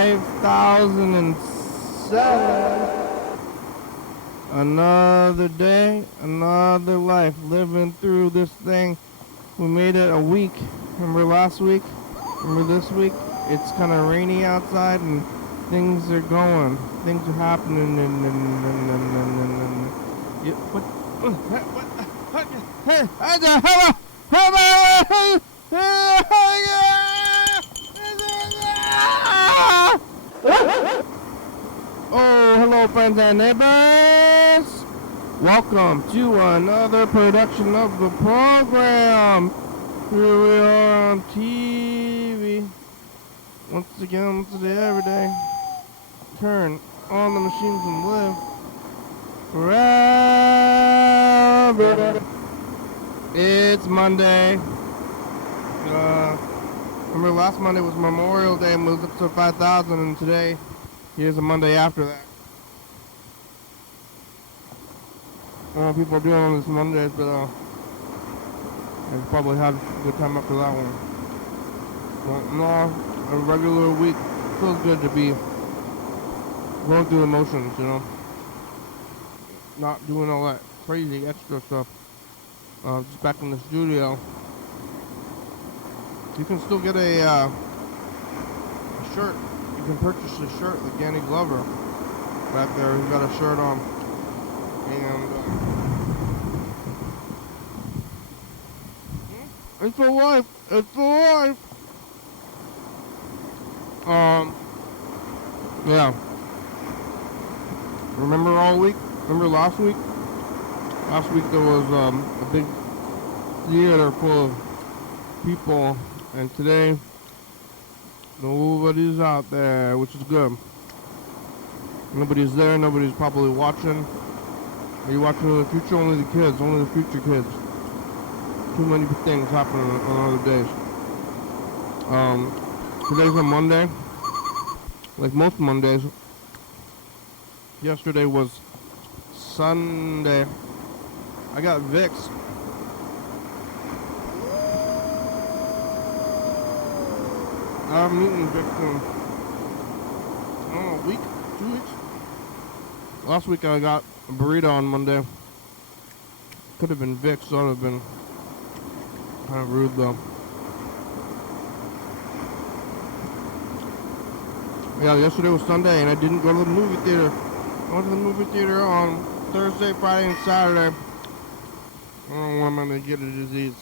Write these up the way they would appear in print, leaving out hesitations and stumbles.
5007. Another day, another life, living through this thing. We made it a week. Remember last week? Remember this week? It's kind of rainy outside and things are going. Things are happening and yeah, what? Hey, oh, hello friends and neighbors. Welcome to another production of the program. Here we are on TV. Once again, once a day, every day. Turn on the machines and live forever. It's Monday. Remember last Monday was Memorial Day and moved up to 5,000, and today, here's a Monday after that. I don't know what people are doing on this Mondays, but I probably had a good time after that one. But no, a regular week feels good to be going through emotions, you know. Not doing all that crazy extra stuff. Just back in the studio. You can still get a shirt. You can purchase a shirt like Danny Glover back there. He's got a shirt on. And it's a life. It's a life. Yeah. Remember all week? Remember last week? Last week there was a big theater full of people, and today nobody's out there, which is good. Nobody's there. Nobody's probably watching. Are you watching the future? Only the kids. Only the future kids. Too many things happening on other days. Today's a Monday. Like most Mondays. Yesterday was Sunday. I got Vicks. I'm eating Vicks in, I don't know, a week? 2 weeks? Last week I got a burrito on Monday. Could have been Vicks, so it would have been kind of rude though. Yeah, yesterday was Sunday and I didn't go to the movie theater. I went to the movie theater on Thursday, Friday, and Saturday. I don't know when I'm going to get a disease.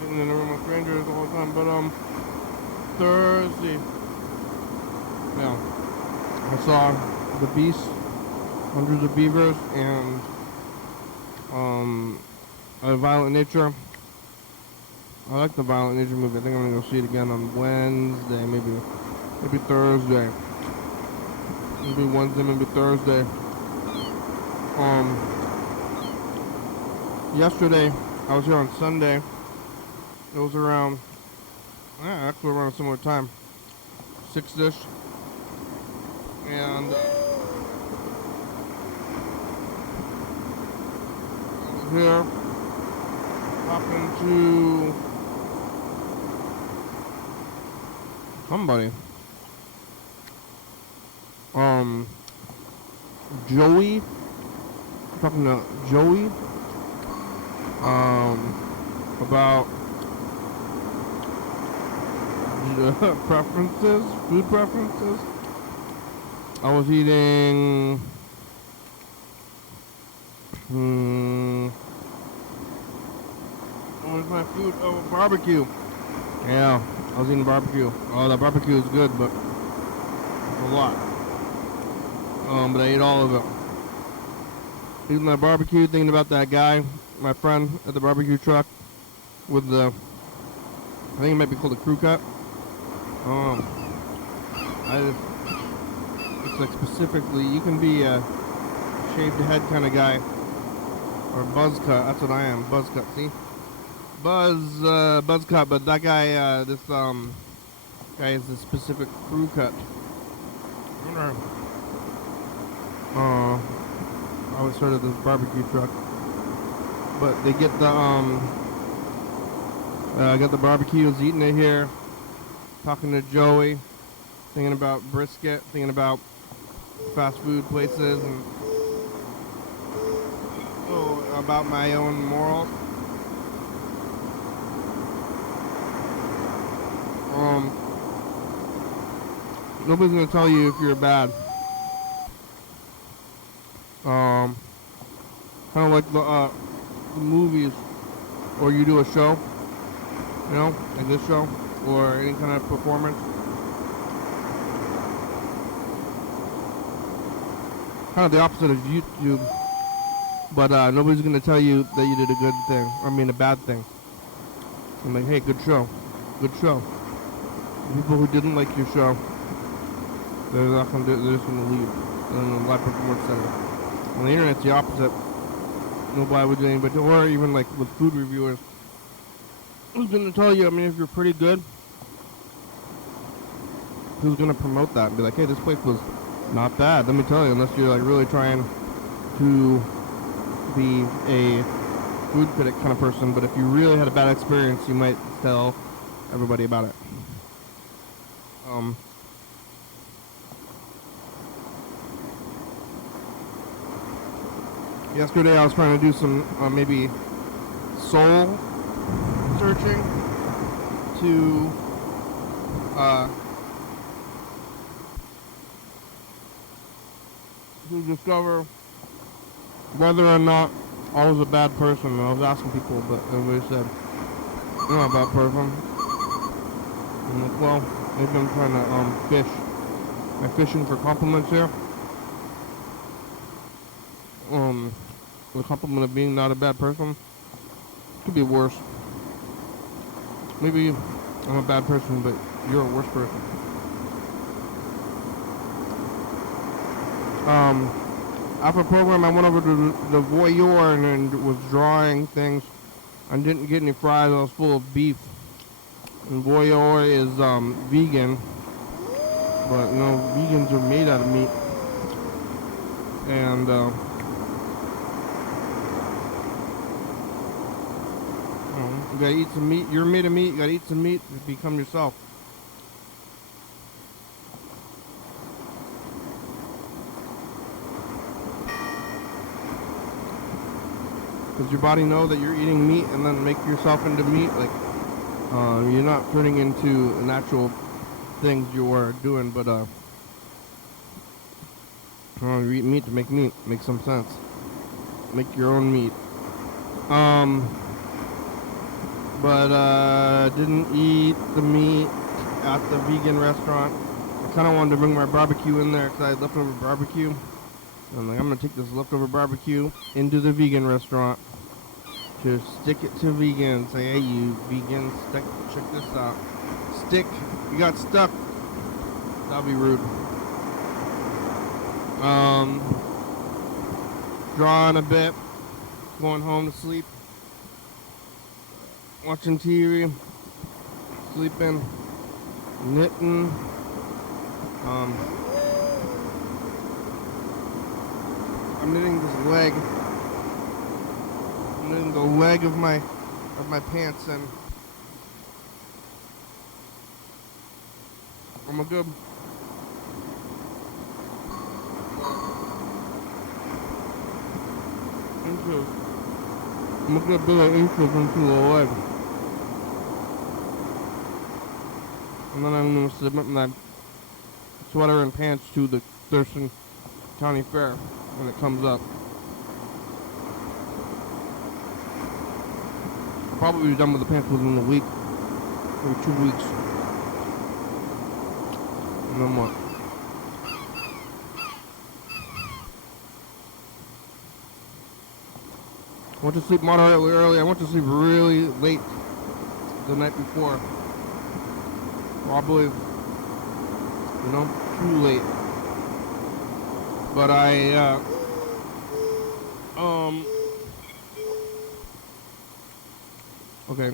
Getting in the room with strangers all the time, but Thursday. Yeah. I saw The Beast, Hundreds of Beavers, and A Violent Nature. I like the Violent Nature movie. I think I'm gonna go see it again on Wednesday, maybe Thursday. Maybe Wednesday, maybe Thursday. Yesterday, I was here on Sunday. It was around, actually around a similar time, 6-ish. And I was here, talking to somebody. Joey. I'm talking to Joey. About preferences, food preferences. I was eating what was my food? Oh, barbecue. Yeah, I was eating barbecue. Oh, the barbecue is good, but it's a lot. But I ate all of it. Eating that barbecue, thinking about that guy, my friend at the barbecue truck with the, I think it might be called a crew cut. It's like specifically, you can be a shaved head kind of guy, or buzz cut. That's what I am, buzz cut. See, buzz cut. But that guy, this guy is a specific crew cut. I always started this barbecue truck, but they get the I got the barbecue, was eating it here, talking to Joey, thinking about brisket, thinking about fast food places, and about my own morals. Nobody's gonna tell you if you're bad. Kind of like the movies, or you do a show, you know, like this show, or any kind of performance. Kind of the opposite of YouTube, but nobody's gonna tell you that you did a good thing, I mean a bad thing. I'm like, hey, good show, good show. People who didn't like your show, they're not gonna do, they're just gonna leave in the live performance center. On the internet's the opposite. Nobody would do anything, or even like with food reviewers, who's gonna tell you? I mean, if you're pretty good, who's gonna promote that and be like, hey, this place was not bad? Let me tell you, unless you're like really trying to be a food critic kind of person. But if you really had a bad experience, you might tell everybody about it. Yesterday I was trying to do some maybe soul searching to discover whether or not I was a bad person. And I was asking people, but everybody said, you're not a bad person. I'm like, well, maybe I'm trying to fish. Am I fishing for compliments here? The compliment of being not a bad person could be worse. Maybe I'm a bad person, but you're a worse person. After the program, I went over to the voyeur and was drawing things. I didn't get any fries. I was full of beef. And voyeur is vegan, but you know, vegans are made out of meat. And you gotta eat some meat. You're made of meat. You gotta eat some meat to become yourself. Does your body know that you're eating meat and then make yourself into meat? Like, you're not turning into natural things you are doing, but you eat meat to make meat. Makes some sense. Make your own meat. But didn't eat the meat at the vegan restaurant. I kind of wanted to bring my barbecue in there because I had leftover barbecue. I'm like, I'm going to take this leftover barbecue into the vegan restaurant to stick it to vegans. Say, hey, you vegans, check this out. Stick, you got stuck. That'd be rude. Drawing a bit, going home to sleep, watching TV, sleeping, knitting. I'm knitting this leg. I'm knitting the leg of my pants, and I'm a good bit of inches into the leg. And then I'm going to submit my sweater and pants to the Thurston County Fair when it comes up. I'll probably be done with the pants within a week, maybe 2 weeks. And then what? I went to sleep moderately early. I went to sleep really late the night before. Probably, you know, too late. But okay.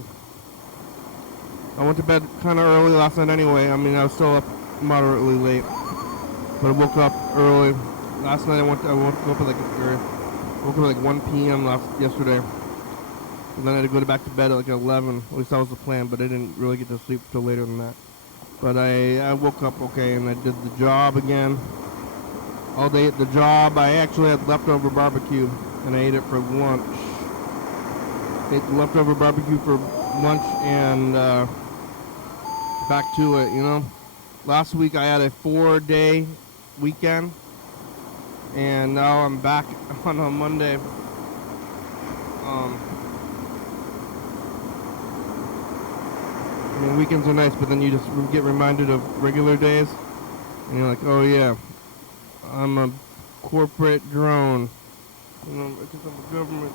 I went to bed kind of early last night anyway. I mean, I was still up moderately late. But I woke up early. Last night I woke up at like 1 p.m. yesterday. And then I had to go back to bed at like 11. At least that was the plan, but I didn't really get to sleep till later than that. But I woke up okay, and I did the job again. All day at the job. I actually had leftover barbecue, and I ate it for lunch. Ate the leftover barbecue for lunch and back to it, you know. Last week I had a 4-day weekend, and now I'm back on a Monday. I mean, weekends are nice, but then you just get reminded of regular days, and you're like, oh yeah, I'm a corporate drone. You know, because I'm a government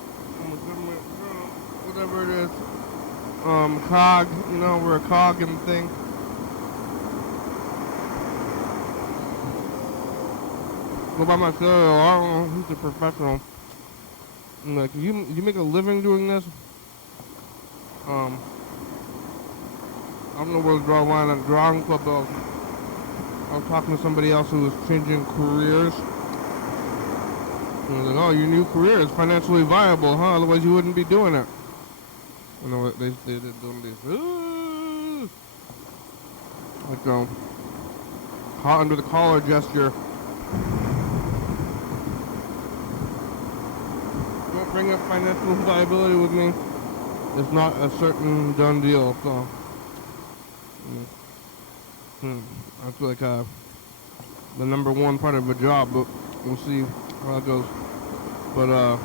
drone, whatever it is. Cog, you know, we're a cog in the thing. Go by myself, I don't know, who's a professional. I'm like, you make a living doing this? I don't know where to draw a line on drawing club though. I was talking to somebody else who was changing careers. And I was like, oh, your new career is financially viable, huh? Otherwise you wouldn't be doing it. You know what they did doing this. Like hot under the collar gesture. Don't bring up financial viability with me. It's not a certain done deal, so that's like the number one part of a job, but we'll see how that goes. But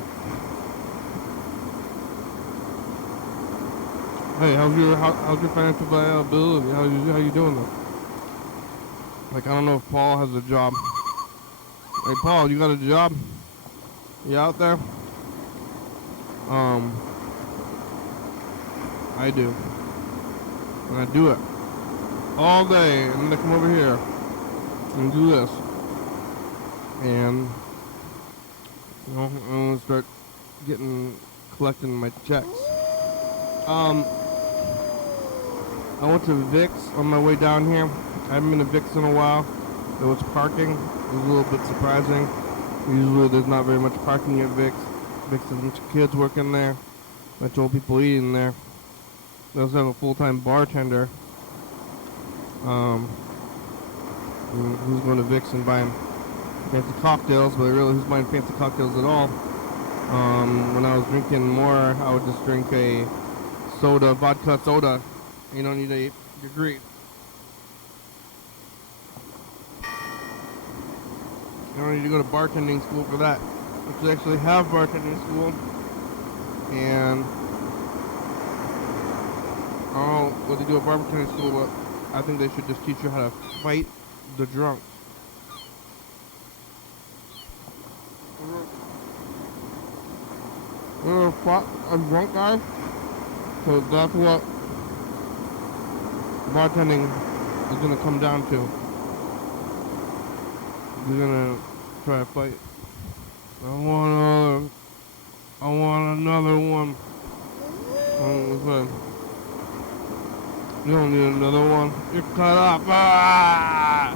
hey, how's your financial viability? How you doing though? Like, I don't know if Paul has a job. Hey Paul, you got a job? You out there? I do. And I do it all day, and then I come over here and do this. And you know, I'm gonna start collecting my checks. I went to Vic's on my way down here. I haven't been to Vic's in a while. There was parking. It was a little bit surprising. Usually there's not very much parking at Vic's. Vic's has a bunch of kids working there, a bunch of old people eating there. They also have a full-time bartender who's going to Vic's and buying fancy cocktails, but really who's buying fancy cocktails at all. When I was drinking more, I would just drink a soda, vodka soda. You don't need a degree. You don't need to go to bartending school for that. Which they actually have bartending school. And I don't know what they do at bartending school, but I think they should just teach you how to fight the drunks. You're gonna fight a drunk guy? So that's what bartending is gonna come down to. You're gonna try to fight. I want another one. You don't need another one. You're cut off. Ah!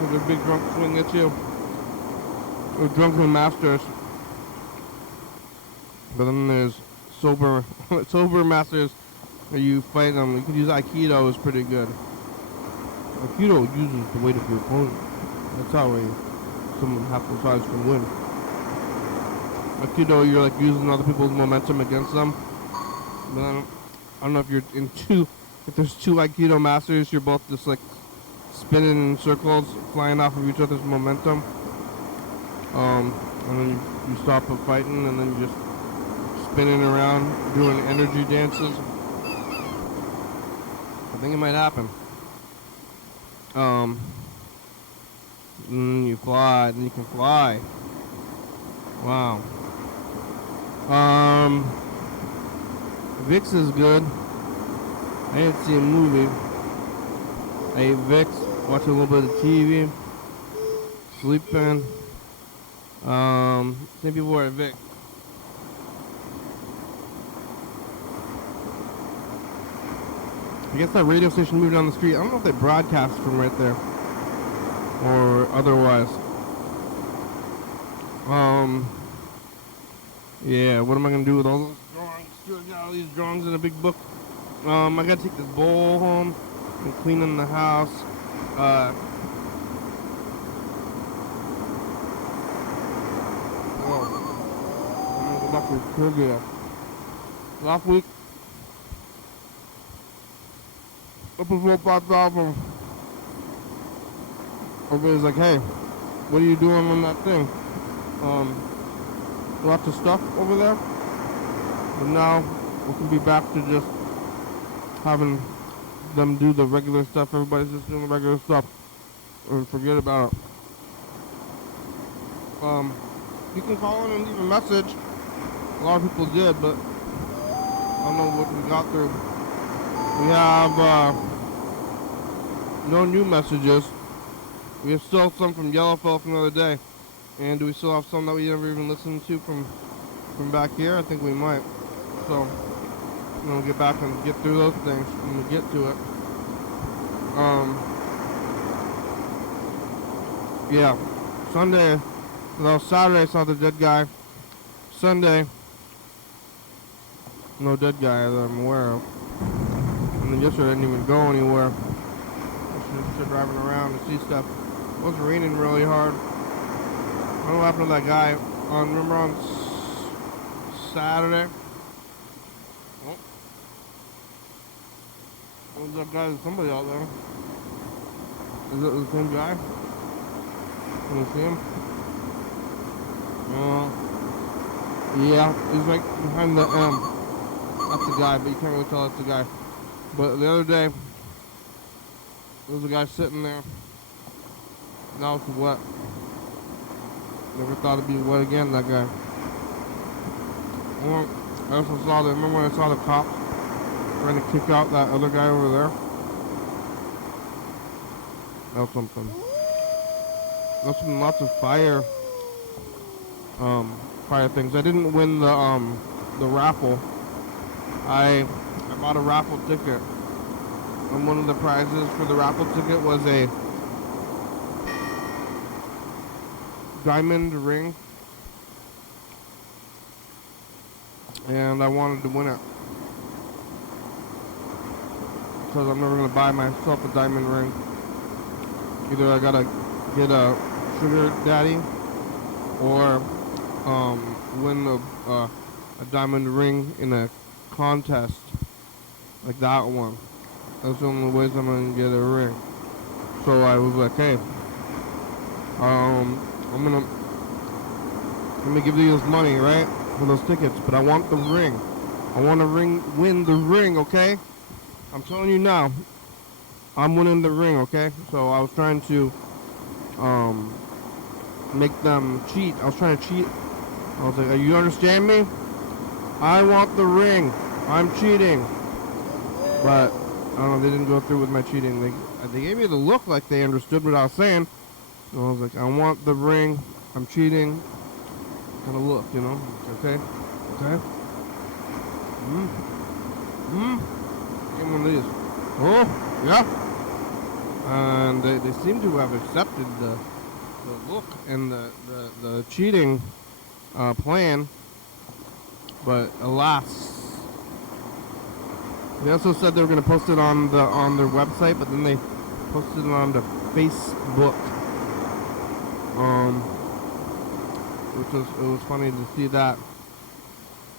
There's a big drunk swing at you. Or drunken masters. But then there's sober masters where you fight them. You can use Aikido, is pretty good. Aikido uses the weight of your opponent. That's how someone half the size can win. Aikido, you're like using other people's momentum against them. But then, I don't know if you're if there's two Aikido masters, you're both just like spinning in circles, flying off of each other's momentum. And then you stop fighting, and then you just spinning around, doing energy dances. I think it might happen. You fly, then you can fly. Wow. Vic's is good. I didn't see a movie. I ate Vic's, watched a little bit of TV, sleeping. Same people were at Vic. I guess that radio station moved down the street. I don't know if they broadcast from right there or otherwise. Yeah, what am I gonna do with all those drawings? got all these drawings in a big book. I gotta take this bowl home and clean in the house. I'm gonna go back to trivia. Last week, episode 5,000. Everybody's like, hey, what are you doing on that thing? Lots of stuff over there. But now we can be back to just having them do the regular stuff. Everybody's just doing the regular stuff and forget about it. You can call in and leave a message. A lot of people did, but I don't know what we got through. We have no new messages. We have still some from Yellowfell from the other day. And do we still have some that we never even listened to from back here? I think we might. So, we'll get back and get through those things when we get to it. Yeah. Sunday, well, Saturday I saw the dead guy. Sunday, no dead guy that I'm aware of. And then yesterday I didn't even go anywhere. Just driving around to see stuff. It was raining really hard. I don't know what happened to that guy. Remember on Saturday? Oh. What was that guy? There's somebody out there. Is it the same guy? Can you see him? Yeah, he's right behind the M. That's the guy, but you can't really tell that's the guy. But the other day, there was a guy sitting there. Now it's wet. Never thought it'd be wet again, that guy. I also saw that, remember when I saw the cops trying to kick out that other guy over there? That was something. That's been lots of fire things. I didn't win the raffle. I bought a raffle ticket. And one of the prizes for the raffle ticket was a diamond ring. And I wanted to win it. Because I'm never going to buy myself a diamond ring. Either I gotta get a sugar daddy or win a diamond ring in a contest like that one. That's the only ways I'm gonna get a ring. So I was like, hey, I'm gonna give you this money, right, for those tickets, but I want the ring. I want to win the ring, okay? I'm telling you now, I'm winning the ring, okay? So I was trying to make them cheat. I was trying to cheat. I was like, you understand me? I want the ring. I'm cheating. But I don't know, they didn't go through with my cheating. They gave me the look like they understood what I was saying. And I was like, I want the ring. I'm cheating. Kind of look, you know? Okay. Okay. Give me one of these. Oh, yeah. And they seem to have accepted the look and the cheating plan, but alas, they also said they were going to post it on their website, but then they posted it on the Facebook, it was funny to see that.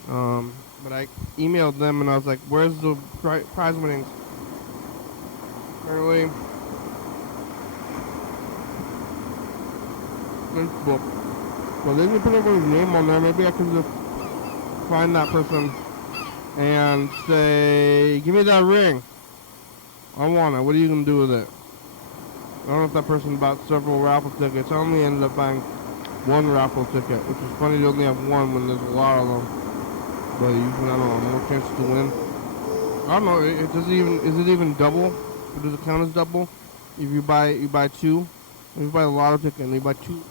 But I emailed them and I was like, "Where's the prize winnings?" Apparently, Facebook. Well, they didn't put everybody's name on there. Maybe I can just find that person and say, "Give me that ring. I want it. What are you gonna do with it?" I don't know if that person bought several raffle tickets. I only ended up buying one raffle ticket, which is funny. You only have one when there's a lot of them. But usually, I don't know, more chances to win. I don't know. Is it even double? Or does it count as double? If you buy two. If you buy a lotto ticket and you buy two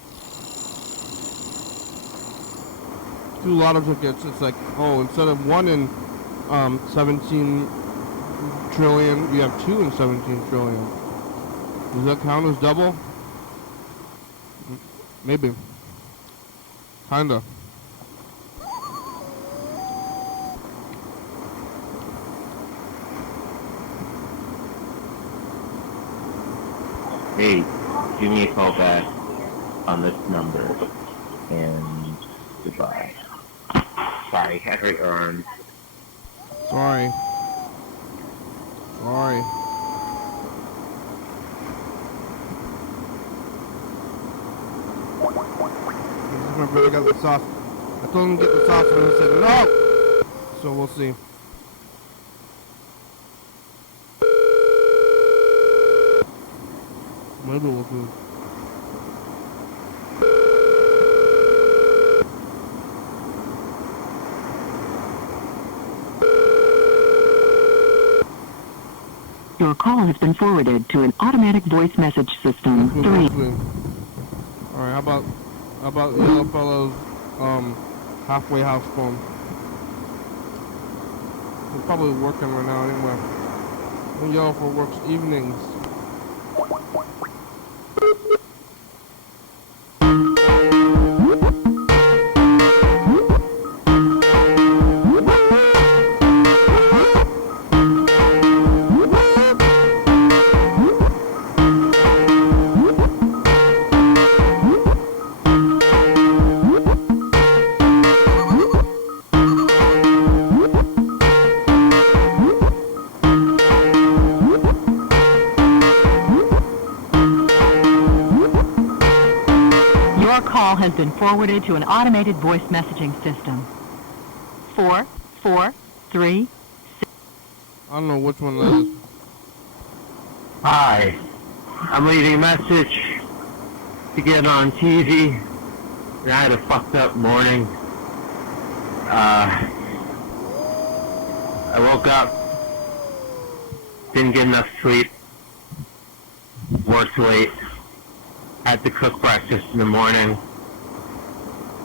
lotto tickets, it's like, oh, instead of one in 17 trillion, you have two in 17 trillion. Does that count as double? Maybe. Kinda. Hey, give me a call back on this number, and goodbye. Sorry, I hurt your arm. Sorry. Sorry. My brother got the sauce. I told him to get the sauce and he said no! So we'll see. Maybe we'll see. Your call has been forwarded to an automatic voice message system. 3. Alright, how about the yellow fellow's halfway house phone? He's probably working right now anyway. And yellow for works evenings. Has been forwarded to an automated voice messaging system. 443. I don't know which one that is. Hi, I'm leaving a message to get on TV. I had a fucked up morning. I woke up, didn't get enough sleep, worked late, had to cook breakfast in the morning,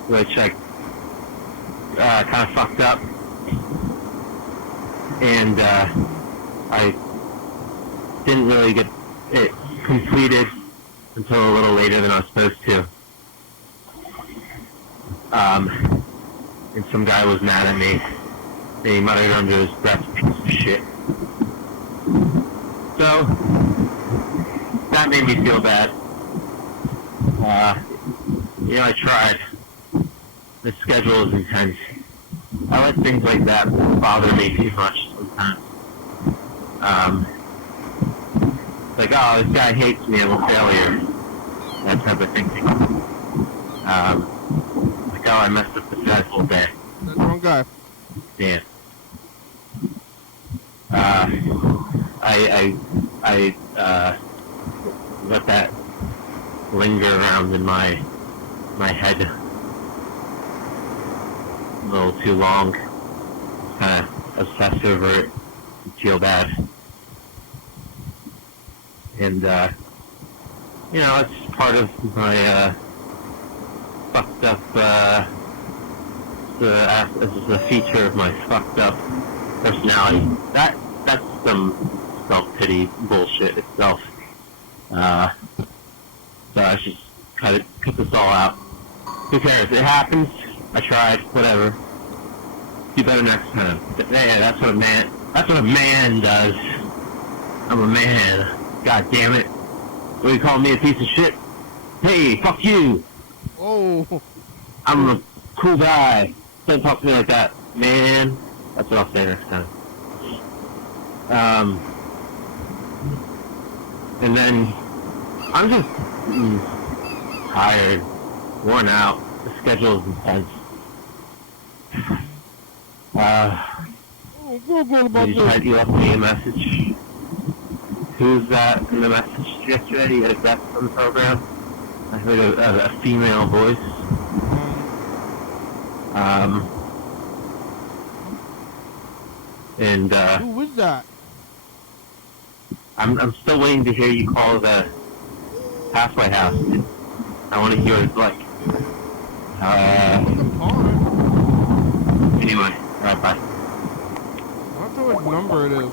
which I kind of fucked up, and I didn't really get it completed until a little later than I was supposed to. And some guy was mad at me, and he muttered under his breath, "Piece of shit." So that made me feel bad. I tried. The schedule is intense. I let things like that bother me too much sometimes. Like, oh, this guy hates me, I'm a failure. That type of thinking. Like, oh, I messed up the schedule day. That's the wrong guy. Yeah. I let that linger around in my head a little too long. Kind of obsessed over it and feel bad. And, it's part of my fucked up, this is a feature of my fucked up personality. That's some self-pity bullshit itself. So I should cut this all out. Who cares? It happens. I tried. Whatever. Do better next time. Yeah, that's what a man does. I'm a man. God damn it. What, you call me a piece of shit? Hey, fuck you. Oh. I'm a cool guy. Don't talk to me like that, man. That's what I'll say next time. And then I'm just tired, worn out. The schedule is intense. You left me a message. Who's that in the message yesterday? You had a guest on the program. I heard a female voice. And who was that? I'm still waiting to hear you call the halfway house. I want to hear what it's like. Anyway, alright, bye. I'm not sure what number it is.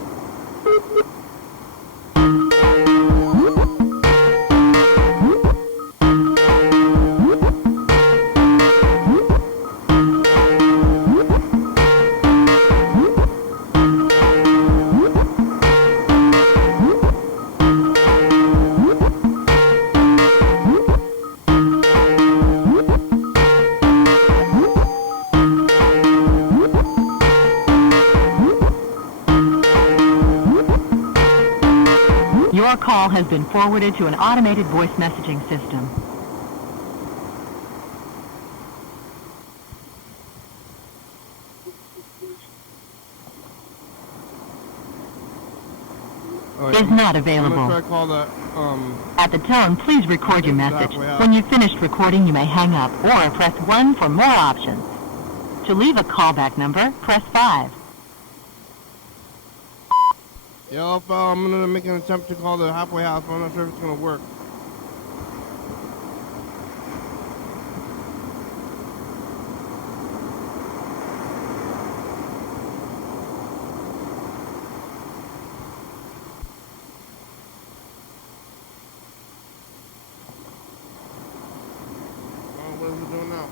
Your call has been forwarded to an automated voice messaging system. Alright, Is not I'm available. gonna try to call that, At the tone, please record your message. halfway out. When you've finished recording, you may hang up or press 1 for more options. To leave a callback number, press 5. Yo, I'm gonna make an attempt to call the halfway house, but I'm not sure if it's gonna work. What is it doing now?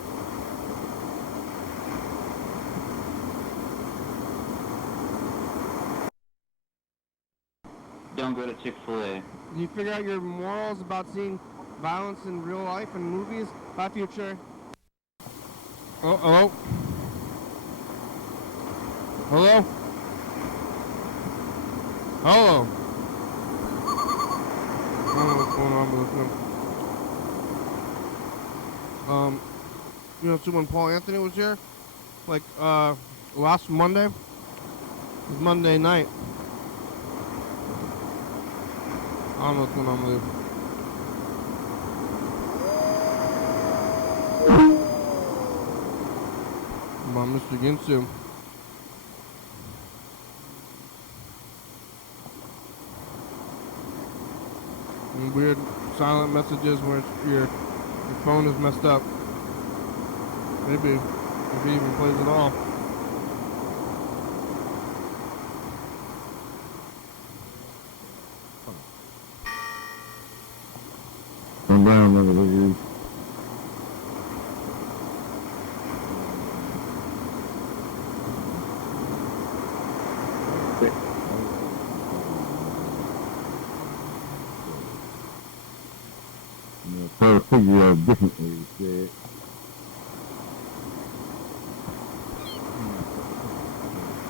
Don't go to Chick-fil-A. Do you figure out your morals about seeing violence in real life and movies? Bye, future. Oh, hello? Hello? Hello? I don't know what's going on with this one. You know, so when Paul Anthony was here, like, last Monday, it was Monday night. I don't know what's going on with you. Come on, Mr. Ginsu. And weird silent messages where your phone is messed up. Maybe if he even plays at all. I'm down, motherfuckers. Try to figure out different ways to say it.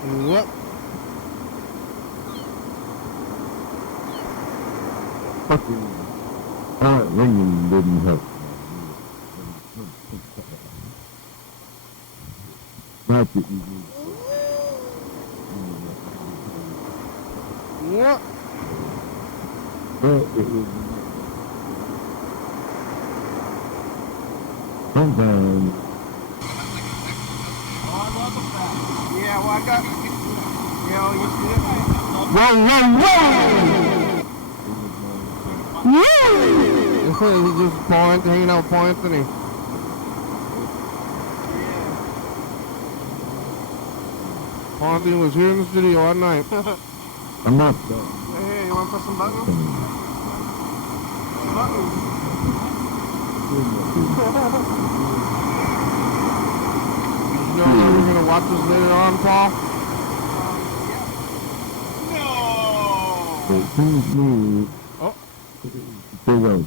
What? Fucking ringing didn't help. Not that you need. What? But it was. Sometimes. Oh, I love the fact. Yeah, well, I got. Yeah, you see it? He's just hanging out with Paul Anthony. Paul Anthony was here in the studio all night. I'm not. Hey, you want to press some buttons? Some buttons. You know how we're going to watch this later on, Paul? No! Oh. There goes.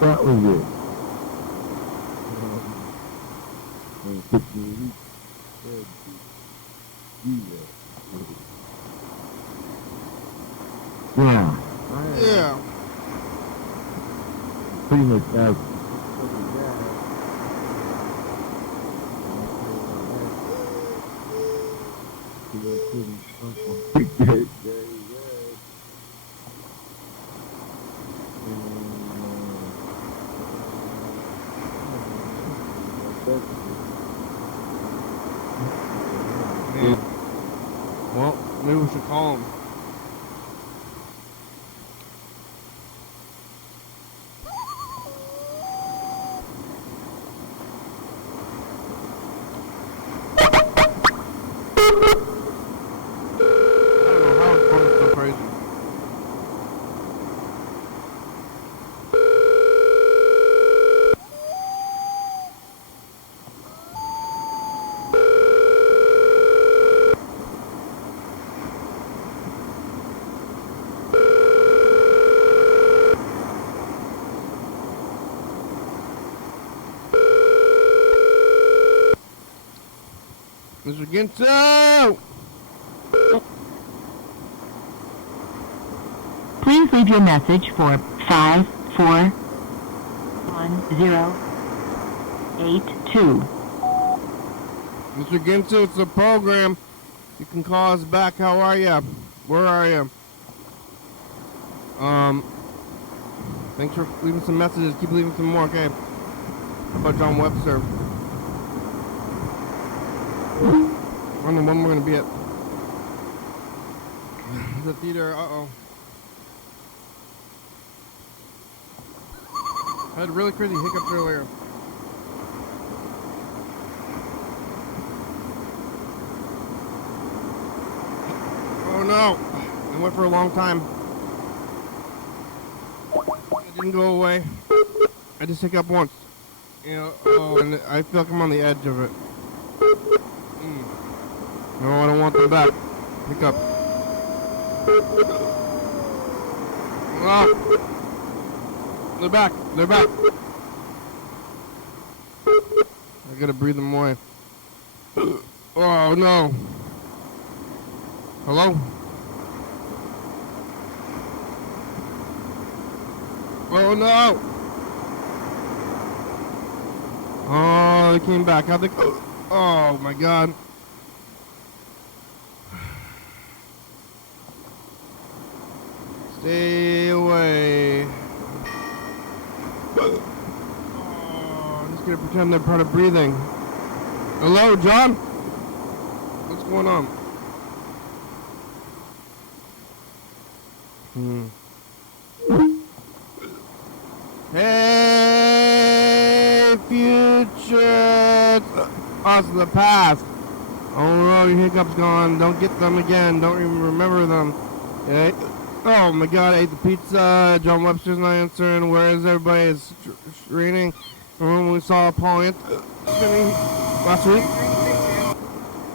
That was it. Yeah. Yeah. Pretty much that. Well, maybe we should call him. Mr. Ginsu! Please leave your message for 541082. Mr. Ginsu, it's the program. You can call us back. How are ya? Where are you? Thanks for leaving some messages. Keep leaving some more, okay? How about John Webster? I don't know when we're gonna be at the theater. Uh-oh. I had really crazy hiccups earlier. Oh no! I went for a long time. It didn't go away. I just hiccup once. You know, and I feel like I'm on the edge of it. No, I don't want them back. Hiccup. Ah! They're back. They're back. I gotta breathe them away. Oh no. Hello? Oh no! Oh, they came back. How'd they go? Oh my god. Stay away. Oh, I'm just gonna pretend they're part of breathing. Hello, John? What's going on? Hey, future! Us in the past. Oh no, your hiccup's gone. Don't get them again. Don't even remember them. Okay. Oh my god, I ate the pizza. John Webster's not answering. Where is everybody? It's raining. Remember when we saw Paul Anthony last week?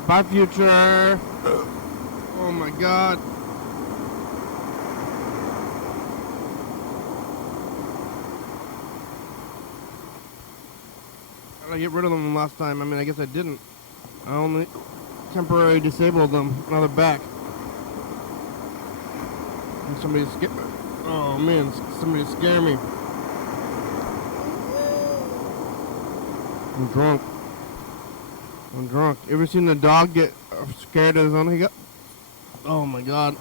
Bye, future. Oh my god. How did I get rid of them last time? I mean, I guess I didn't. I only temporarily disabled them. Now they're back. Somebody scare me. Oh man, somebody scare me. I'm drunk. I'm drunk. You ever seen the dog get scared of his own hiccup? Oh my god. I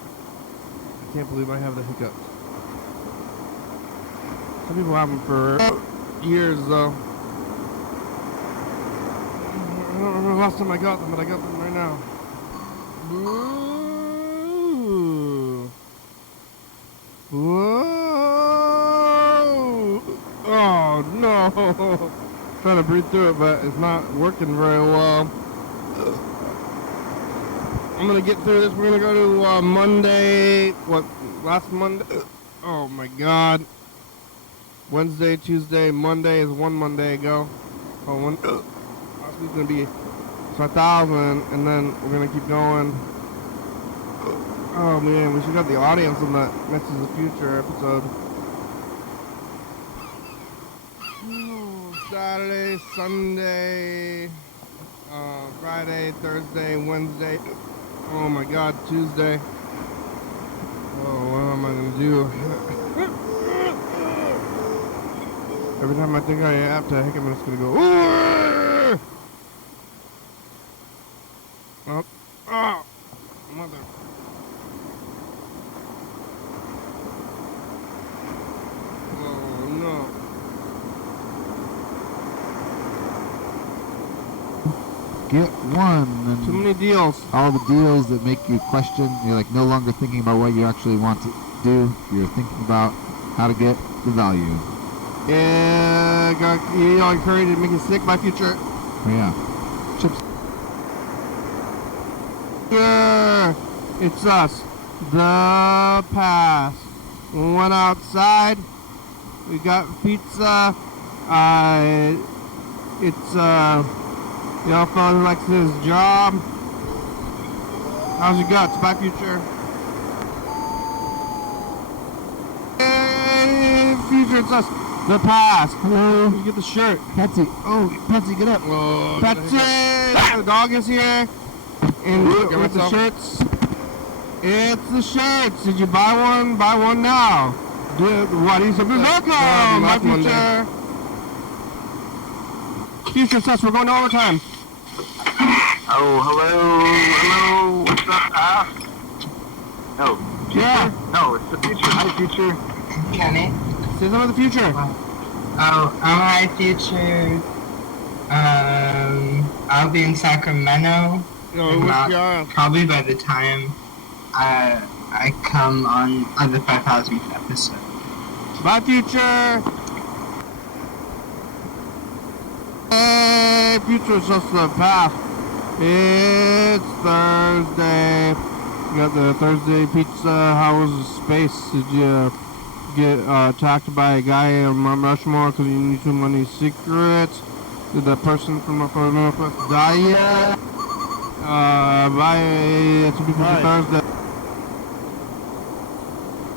can't believe I have the hiccups. Some people have them for years though. I don't remember the last time I got them, but I got them right now. Whoa! Oh no! Trying to breathe through it, but it's not working very well. I'm gonna get through this. We're gonna go to Monday. What? Last Monday? Oh my god! Wednesday, Tuesday, Monday is one Monday ago. Oh, one. Last week's gonna be 1,000, and then we're gonna keep going. Oh man, we should have the audience on that Next is the Future episode. Saturday, Sunday, Friday, Thursday, Wednesday. Oh my god, Tuesday. Oh, what am I gonna do? Every time I think I have to hiccup, I'm just gonna go. Oh, oh, mother. Get one. And too many deals. all the deals that make you question, you're like no longer thinking about what you actually want to do. You're thinking about how to get the value. Yeah, you know, encouraged to make you sick by future. Oh, yeah. Chips. Yeah, it's us. The past. We went outside. We got pizza. It's young fella who likes his job. How's your guts? Bye, future. Hey, future, it's us. The past. Hello. You get the shirt. Patsy. Oh, Patsy, get up. Oh, Patsy! the dog is here. And Look at with the myself. shirts. It's the shirts. Did you buy one? Buy one now. What is a welcome, my future. Future sus, we're going to overtime. Oh, hello. What's up, No. Future? Yeah. No, it's the future. Hi, future. Kenny. Say something of the future. Oh, hi, future. I'll be in Sacramento. Probably by the time I come on the 5,000th episode. Bye, future. Hey, future's just the past. It's Thursday. You got the Thursday pizza. How was the space? Did you get attacked by a guy on Mount Rushmore because you knew too many secrets? Did the person from up on Northwest die yet? Bye. Two people for Thursday.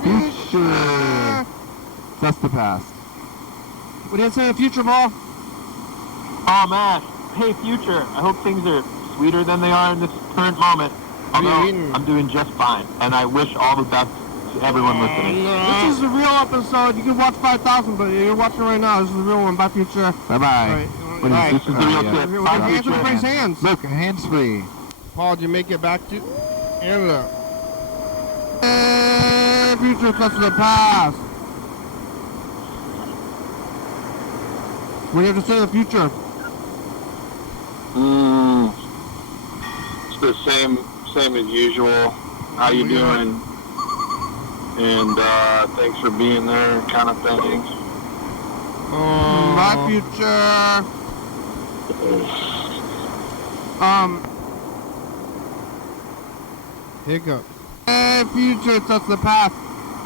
Future. That's the past. What do you say in the future, Paul? Oh man, hey future, I hope things are sweeter than they are in this current moment. Although I'm doing just fine, and I wish all the best to everyone listening. This is the real episode. You can watch 5,000, but you're watching right now. This is the real one. Bye, future. Bye-bye. Right. This is the real tip. Bye, hands in Frank's hands. Look, hands free. Paul, did you make it back to Canada? Hey, future cuts to the past. What do you have to say to the future? It's the same as usual. How you doing? And thanks for being there, kind of thing. Bye, future. Hiccups. Hey, future, touch the past.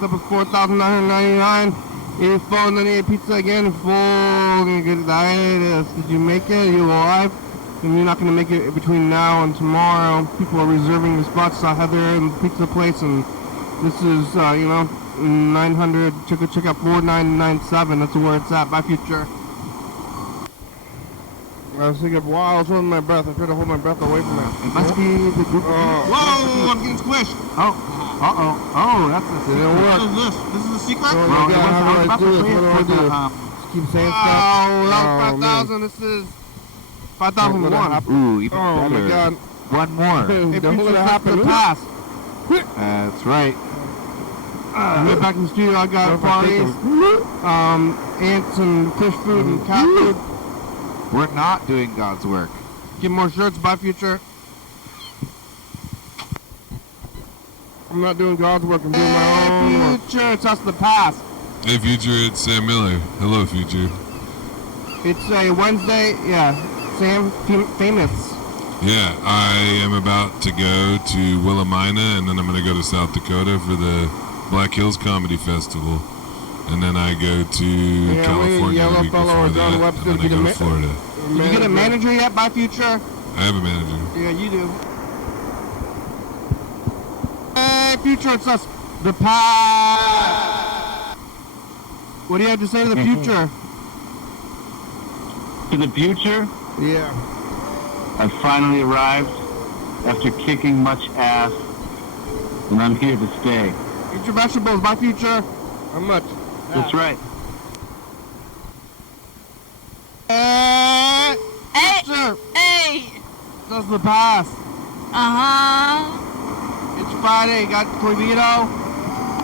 That was 4,999. 84, and then you ate pizza again. Full. Gonna get diabetes. Did you make it? Are you alive? And you're not gonna make it between now and tomorrow. People are reserving the spots out Heather and the pizza place, and this is, 900. Check out 4997. That's where it's at. Bye, future. I was thinking, wow, I was holding my breath. I tried to hold my breath away from it. It must be the group of Whoa, I'm getting squished. Oh, that's the secret. What is this? This is a secret? Well, How do I was I about do to this? say What do it I for do? the, Just keep saying stuff. Oh, that was 5,000. This is 5,001. Ooh, even Oh, better. my God. One more. If you would have happened in the past. That's right. I went back in the studio. I got parties, ants and fish food and cat food. We're not doing God's work. Get more shirts. Bye, future. I'm not doing God's work. I'm doing my own work. Future, it's us the past. Hey, Future, it's Sam Miller. Hello, Future. It's a Wednesday. Yeah, Sam, famous. Yeah, I am about to go to Willamina, and then I'm going to go to South Dakota for the Black Hills Comedy Festival. And then I go to California the week before that, and then I go to Florida. Did you get a manager yet, by future? I have a manager. Yeah, you do. Hey, future, it's us, the past. What do you have to say to the future? To the future, Yeah. I finally arrived after kicking much ass, and I'm here to stay. Future vegetables, by future. How much? That's right. Hey, future, Hey! that's the past. Uh-huh. It's Friday, got Corvito.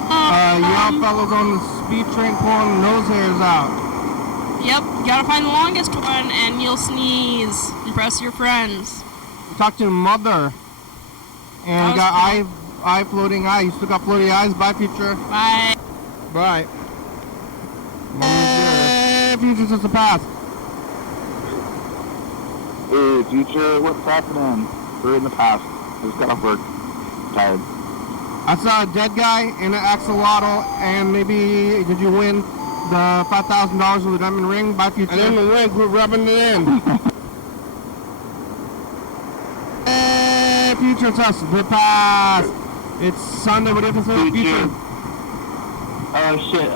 Young fellows on the speed train pulling nose hairs out. Yep, you gotta find the longest one and you'll sneeze. Impress your friends. Talked to mother. And That was got eye floating eye. You still got floating eyes, bye future. Bye. Bye. Hey, future's just the past. Hey, future, what's happening? We're in the past. I just got off work. Tired. I saw a dead guy in an axolotl, and maybe did you win the $5,000 with a diamond ring? Bye future. And then the ring, quit rubbing it in. Hey, future, it's us, the past. It's Sunday. What do you have to say to the future? Oh shit,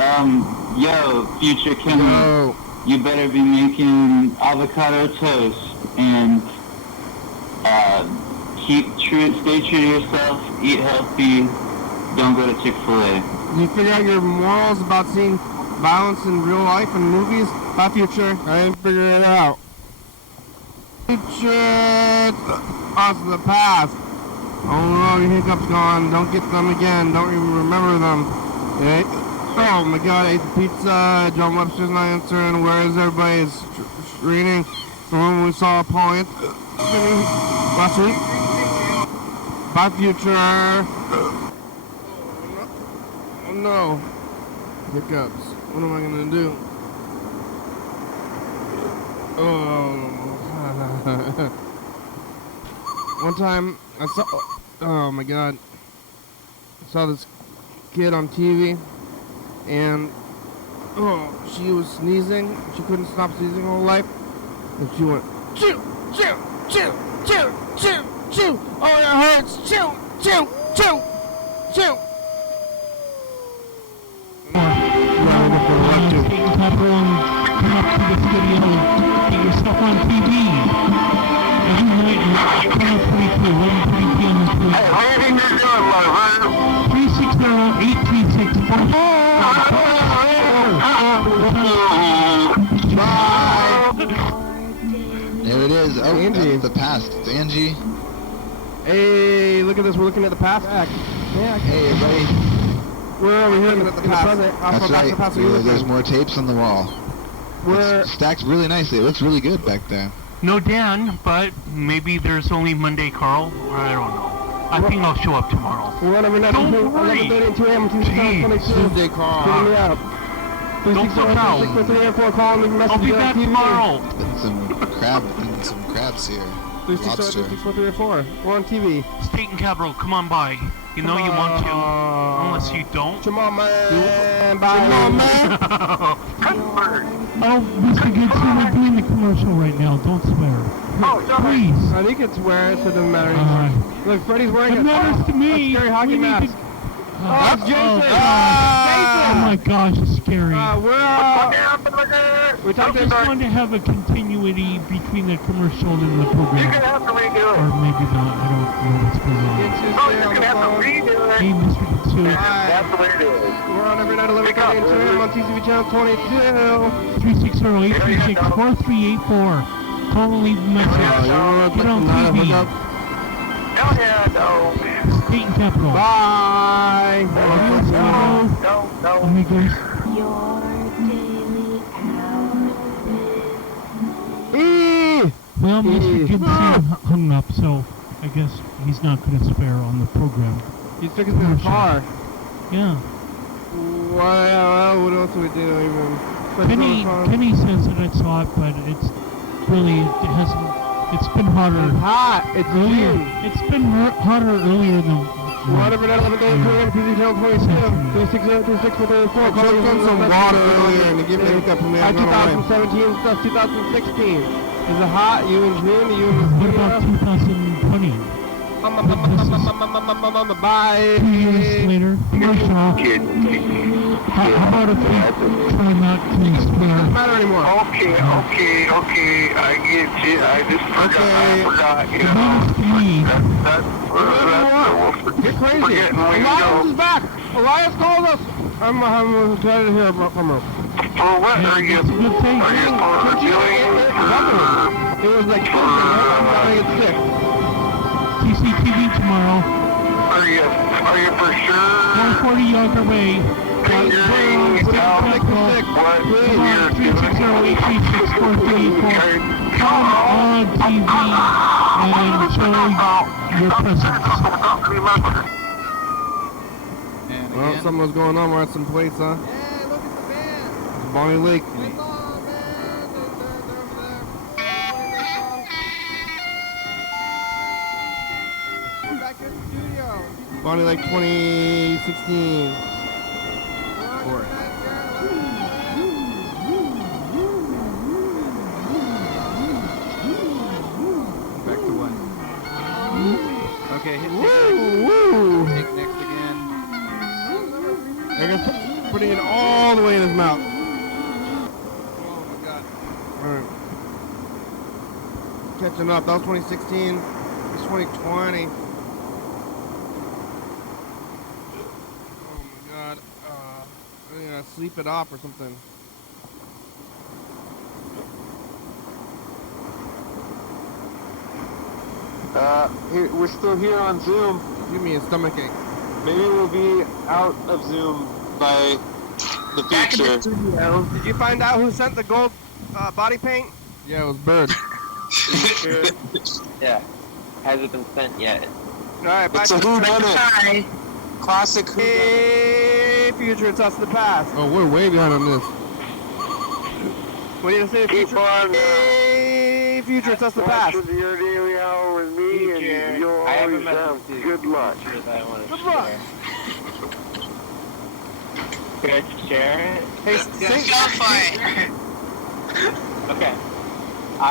yo, future Kenny, Yo. you better be making avocado toast and keep Stay true to yourself. Eat healthy. Don't go to Chick-fil-A. You figure out your morals about seeing violence in real life and movies? Bye, future. I ain't figuring it out. Future us the past. Oh no, your hiccups gone. Don't get them again. Don't even remember them. Oh my god, I ate the pizza. John Webster's not answering. Where is everybody? It's reading. When we saw a point last week. Bye, future. Oh no. Hiccups. What am I gonna do? Oh. One time I saw. Oh my god. I saw this kid on TV, and she was sneezing. She couldn't stop sneezing her whole life, and she went chew, chew, chew, chew, chew, chew. Oh, it hurts. Chew, chew, chew, chew. Come up to the studio, get yourself on TV. Every night at 12:22, 11:20 p.m. Hey, what do you think you're doing, motherfucker? 360-836-44. There it is. Oh, Angie. that's the past. It's Angie. Hey, look at this. We're looking at the past. Yeah. Hey, everybody. We're looking at the past. That's right. There's more tapes on the wall. It's stacked really nicely. It looks really good back there. No Dan, but maybe there's only Monday Carl. I don't know. I think I'll show up tomorrow. Don't worry. Tuesday call. Don't fuck out. I'll be back tomorrow. Some crabs here. Lobster. 64384. We're on TV. State and Capital, come on by. You know you want to, unless you don't. Come on, man. Bye. Come on, man. Oh, Mr. Gibson, we're doing the commercial right now. Don't swear. Please. I think it's where it doesn't matter anymore. Look, Freddy's wearing it matters to me. A scary hockey mask. That's Jason. Oh my gosh, it's scary. We just wanted to have a continuity between the commercial and the program. You're gonna have to redo it. Or maybe not. I don't know what's going on. You're gonna have to redo it. Hey, Mr. Kitsu. That's the way it is. We're on every night 11:30 and 2 on TCV channel 22. 360-836-4384. Call and leave a message. Get on TV. Hell yeah, no. State and Capital. Bye. No. Amigos. Well, Mr. Gibson hung up, so I guess he's not going to spare on the program. He's fixing the car. Yeah. Well, what else do we do even? Kenny says that I saw it, but it's really, it hasn't, it's been hotter. It's hot. It's earlier. June. It's been hotter earlier than... We're every night 11:30 on TCV channel 22. 360-836-4384. Call some water earlier and give me a hiccup from me. 2017 stuff, 2016. Is it hot? You in June? You in What about 2020? Bye. 2 years later, commercial. How about if we try not to swear? Doesn't matter anymore. Okay. I get you. I just forgot. You know. You're crazy. Elias is back. Elias called us. I'm excited to hear from her. For what are you? It was like something. I'm getting sick. CCTV tomorrow. Are you for sure? 140 yards away. Figuring out what you're doing? 360-836-4384. Come on TV and show your presence. Well, something was going on. We're at some place, huh? Hey, look at the band. Bonnie Lake. That's all, man. They're back in the studio. Bonnie Lake 2016. Back to what? Okay, hit take next again. They're putting it all the way in his mouth. Oh my god. Alright. Catching up. That was 2016. It's 2020. sleep it off or something. We're still here on Zoom. Give me a stomachache. Maybe we'll be out of Zoom by the future. Did you find out who sent the gold body paint? Yeah, it was Bird. Sure. Yeah. Hasn't been sent yet. Alright, bye. It's a whodunit. Classic whodunit. Hey, future, it's us in the past. Oh, we're way behind on this. What do you say, future? Hey, future, it's us in the past. Watch your daily hour with me, and you'll always have good luck. Good luck. Could I share it? Hey, Go for it. Okay. I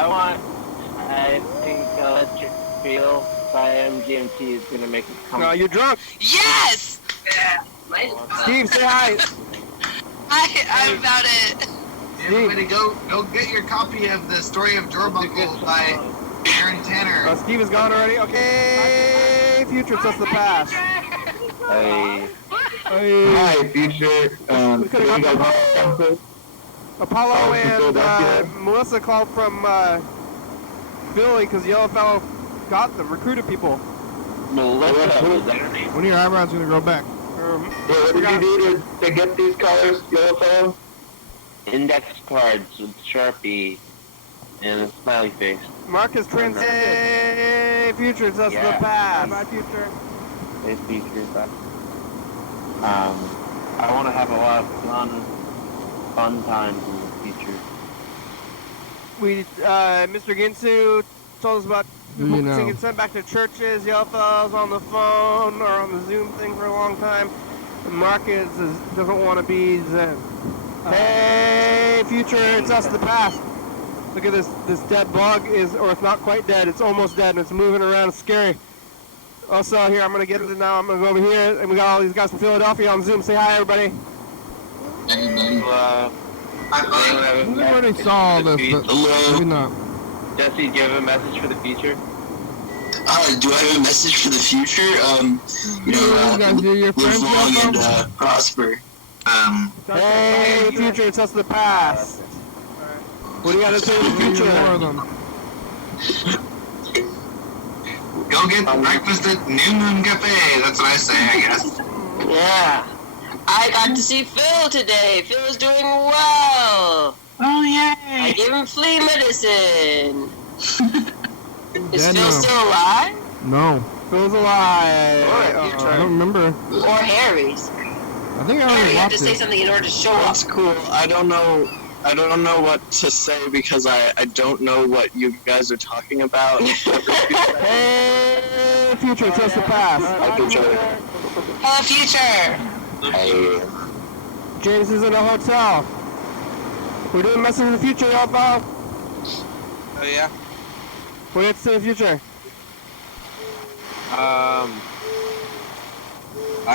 think Electric Feel by MGMT is going to make it come. No, you're drunk. Yes! Steve, say hi. I'm about it. Everybody go get your copy of The Story of Jorbuckle by Aaron Tanner. Steve is gone already? Okay, future, it's us in the past. Hey. Hi, future. Apollo and Melissa called from Philly because Yellow Fellow got them, recruited people. Melissa, is that her name? When are your eyebrows going to grow back? What did you do to get these colors, Yellow Fellow? Index cards with Sharpie and a smiley face. Marcus transcended. Hey, future, it's us in the past. Bye, future. Hey, future, bye. I want to have a lot of fun times in the future. Mr. Ginsu told us about people getting sent back to churches. Yellow Fellow's on the phone or on the Zoom thing for a long time. And Marcus doesn't want to be Zen. Hey, future, it's us in the past. Look at this dead bug or it's not quite dead, it's almost dead and it's moving around, it's scary. Also, here, I'm going to get it now, I'm going to go over here, and we got all these guys from Philadelphia on Zoom. Say hi, everybody. We already saw all this, but maybe not. Jesse, do you have a message for the future? Do I have a message for the future? Your friends live long and prosper. Hey, future, it's us in the past. What do you got to say to the future? More of them. Go get breakfast at New Moon Cafe. That's what I say, I guess. Yeah. I got to see Phil today. Phil is doing well. Oh, yay. I gave him flea medicine. Is Dead Phil now. still alive? No. Phil's alive. I don't remember. Or Harry's? I think I already Harry had watched to say it. something in order to show up. That's cool. I don't know what to say because I don't know what you guys are talking about. Hey, future, it's us in the past. Hello, future. Hey. James is in a hotel. We're doing message in the future, y'all, Bob. Oh, yeah? What do you have to say in the future? I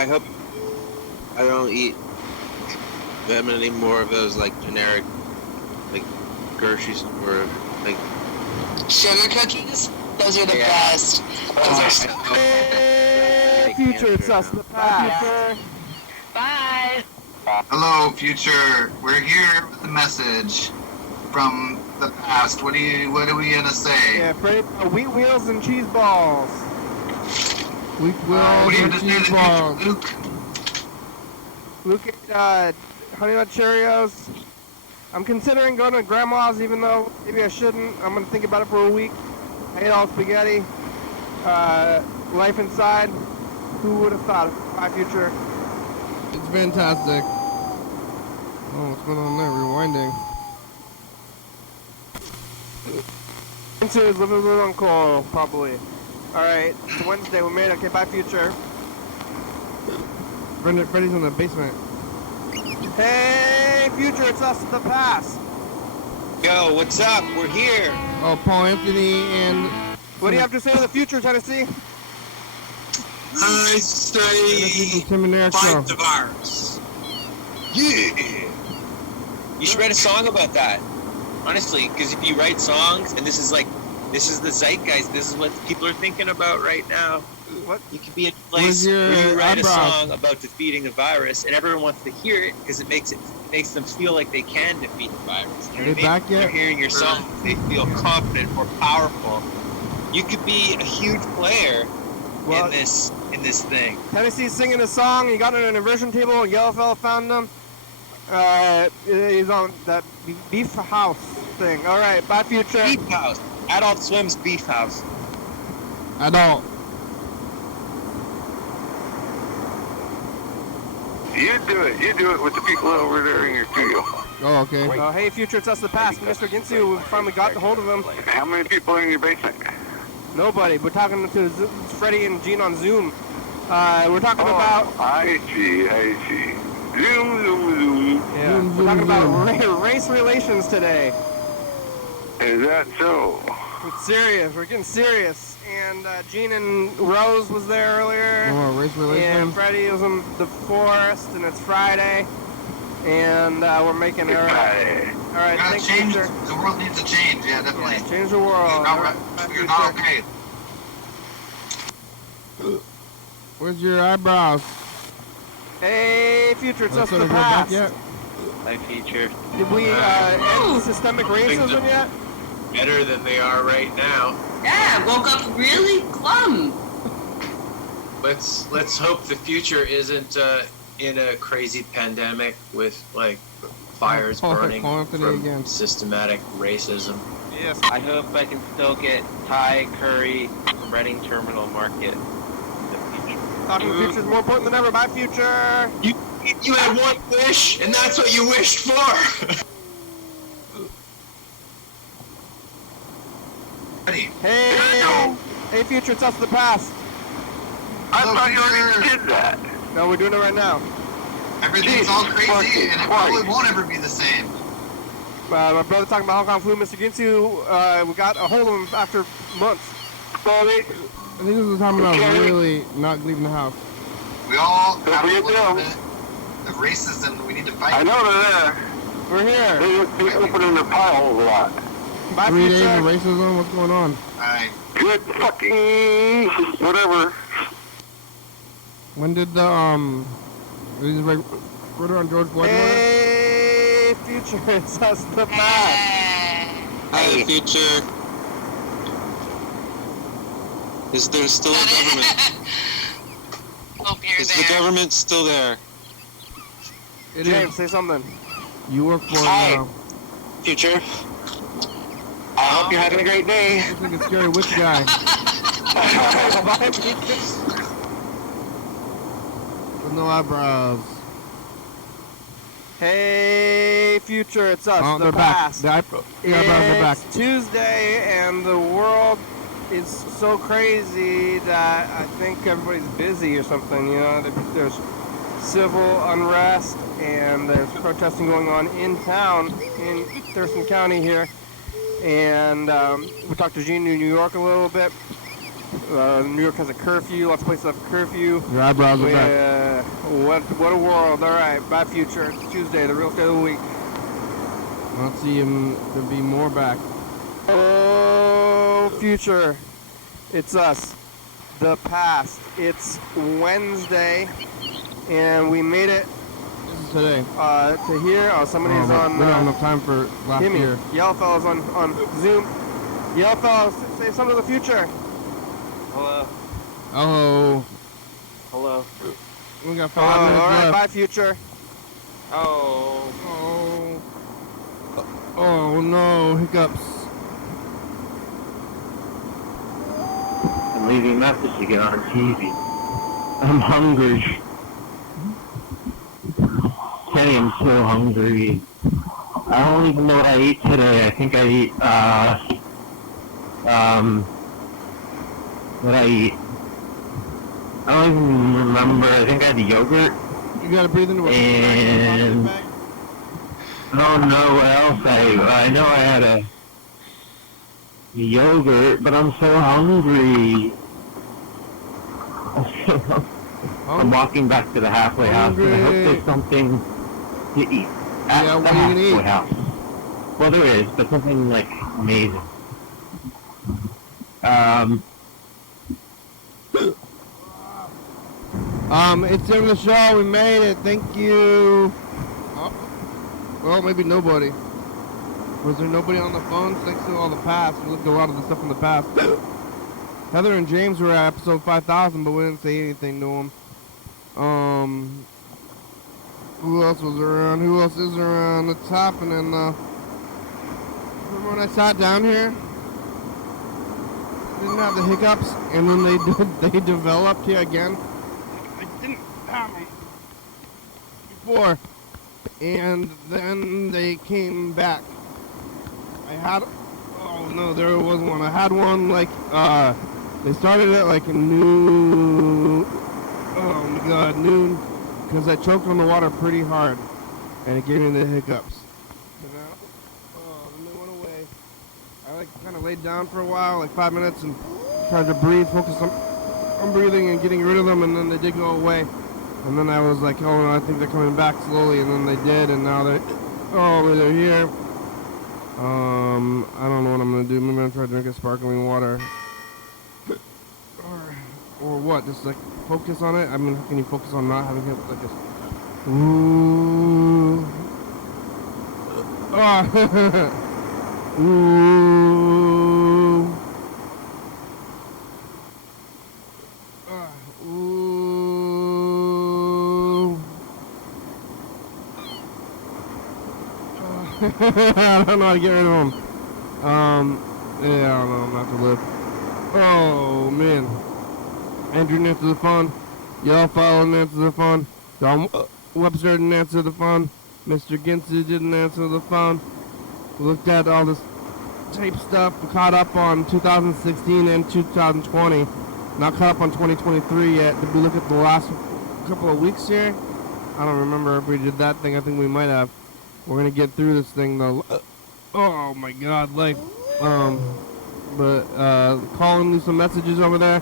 hope I don't eat them any more of those, like, generic, like, grocery store, like... Sugar cookies? Those are the best. Those are so Hey, future, it's us in the past. Bye. Hello, future. We're here with a message from the past. What are we gonna say? Yeah, Freddy, wheat wheels and cheese balls. Wheat What do you wheels have to and say to cheese the balls. future, Luke? Luke, Honey Nut Cheerios. I'm considering going to Grandma's, even though maybe I shouldn't. I'm gonna think about it for a week. I ate all spaghetti. Life inside. Who would have thought? My future. It's fantastic. Oh, what's going on there? Rewinding. Into his living with Uncle, probably. Alright, it's Wednesday, we made it. Okay, bye, future. Freddy's in the basement. Hey, future, it's us in the past. Yo, what's up? We're here. Oh, Paul Anthony and... What do you have to say to the future, Tennessee? I say Tim and Eric show. fight the virus. Yeah. You should write a song about that. Honestly, because if you write songs, and this is the zeitgeist, this is what people are thinking about right now. What? You could be in a place where you write a song about defeating the virus, and everyone wants to hear it because it makes them feel like they can defeat the virus. You know what I mean? Back yet? They're hearing your song, they feel confident or powerful. You could be a huge player in this thing. Tennessee's singing a song. He got it on an inversion table. And Yellowfella found him. He's on that Beef House thing. All right, bye, Future. Beef House. Adult Swim's Beef House. Adult. You do it with the people over there in your studio. Oh, okay. Hey, Future, it's us, the past. Mr. Ginsu, we finally got hold of him. How many people are in your basement? Nobody. We're talking to Freddie and Gene on Zoom. We're talking about... I see. Zoom. Yeah, we're talking about race relations today. Is that so? It's serious. We're getting serious. And Gene and Rose was there earlier. Oh, race relations. And Freddie was in the forest, and it's Friday. And we're making our... All right, thanks, Future. The world needs to change, yeah, definitely. Yeah, change the world. You're not okay. Where's your eyebrows? Hey, Future, it's us the past. Hi, Future. Did we end systemic racism yet? Better than they are right now. Yeah, I woke up really glum. Let's hope the future isn't in a crazy pandemic with like fires burning from systematic racism. Yes. I hope I can still get Thai curry from Reading Terminal Market in the future. Talking to the future is more important than ever. Bye, Future. You had one wish, and that's what you wished for. Hey, Future, it's us the past. I thought you already did that. No, we're doing it right now. Everything's all crazy, and it probably won't ever be the same. My brother talking about Hong Kong flu, Mr. Ginsu. We got a hold of him after months. I think this is the time when I was really not leaving the house. We all have a little bit of racism we need to fight. I know they're there. We're here. They open in their pie holes a lot. Bye, 3 days Future. of racism? What's going on? Good fucking whatever. When did the murder on George Floyd? Hey, Future, it's us the past. Hi, Future. Is there still a government? Is the government still there? James, say something. You work for Hi, Future. I hope you're having a great day. Looks like a scary witch guy. Bye, Future. With no eyebrows. Hey, Future, it's us, Oh, the they're past. back. The eyebrows are back. It's Tuesday, and the world is so crazy that I think everybody's busy or something. You know, there's civil unrest, and there's protesting going on in town in Thurston County here. And we talked to Gene in New York a little bit. New York has a curfew. Lots of places have a curfew. Your eyebrows are back. What a world. All right, bye, Future. It's Tuesday, the real day of the week. Let's see him to be more back. Oh, Future. It's us. The past. It's Wednesday, and we made it today. To here. Oh, somebody's on. We don't have enough time for last year. Yellowfellow's on Zoom. Yellowfellow, say something to the future. Hello. Oh. Hello. We got 5 minutes all right, left. bye, Future. Oh no, hiccups. I'm leaving a message to get on TV. I'm hungry. Kenny, I'm so hungry. I don't even know what I ate today. I think I ate, what I eat? I don't even remember. I think I had yogurt. You gotta breathe into it. And I don't know what else I know I had a yogurt, but I'm so hungry. I'm walking back to the halfway house, and I hope there's something to eat at the halfway house. Well, there is, but something like amazing. It's in the show. We made it. Thank you. Oh. Well, maybe nobody. Was there nobody on the phones? Thanks to all the past. We looked at a lot of the stuff in the past. Heather and James were at episode 5000, but we didn't say anything to them. Who else was around? Who else is around? What's happening? Remember when I sat down here? Didn't have the hiccups, and then they developed here again. I didn't have them before, and then they came back. I had, oh no, there was one. I had one like they started at like noon. Oh my God, noon, because I choked on the water pretty hard, and it gave me the hiccups. They went away. I like kind of laid down for a while, like 5 minutes, and tried to breathe, focus on breathing and getting rid of them, and then they did go away. And then I was like, oh no, I think they're coming back slowly, and then they did, and now they're here. I don't know what I'm gonna do. Maybe I'm gonna try to drink a sparkling water. Or what? Just like focus on it? I mean, how can you focus on not having it like this? Ooh. Ooh. Ooh. I don't know how to get rid of them. Yeah, I don't know. I'm gonna have to live. Oh, man. Andrew didn't answer the phone. Y'all Follow didn't answer the phone. John Webster didn't answer the phone. Mr. Ginsey didn't answer the phone. We looked at all this tape stuff. We caught up on 2016 and 2020. Not caught up on 2023 yet. Did we look at the last couple of weeks here? I don't remember if we did that thing. I think we might have. We're gonna get through this thing though. Oh my God, like, but calling me some messages over there.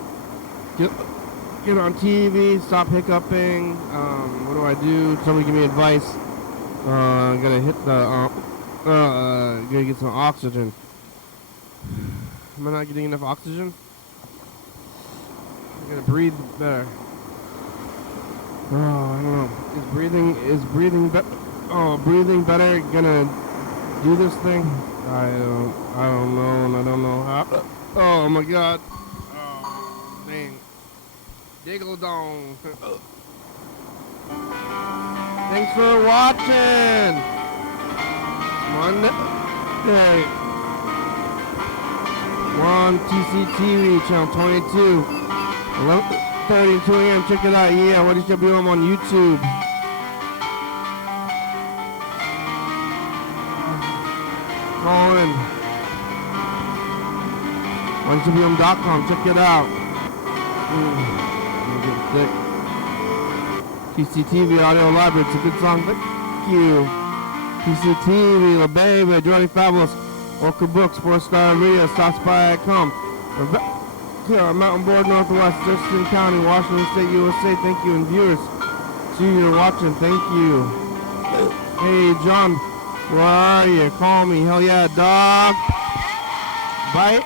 Get on TV. Stop hiccuping. What do I do? Somebody give me advice. Gotta hit the. Gotta get some oxygen. Am I not getting enough oxygen? I gotta breathe better. Oh, I don't know. Is breathing better? Oh, breathing better gonna do this thing? I don't know, and I don't know how. Oh my God. Oh, dang. Diggle dong. Thanks for watching. Monday. We're on TCTV channel 22. 11:32 a.m. Check it out. Yeah, YDHWM on YouTube. Call in. YDHWM.com. Check it out. I'm getting sick. TCTV Audio Library. It's a good song. Thank you. TCTV, La Baby, Johnny Fabulous, Orca Books, 4-Star Radio, SouthSpy.com. Mountain Board Northwest, Thurston County, Washington State, USA. Thank you, and viewers, see you're watching. Thank you. Hey, John, where are you? Call me. Hell yeah, dog. Bye.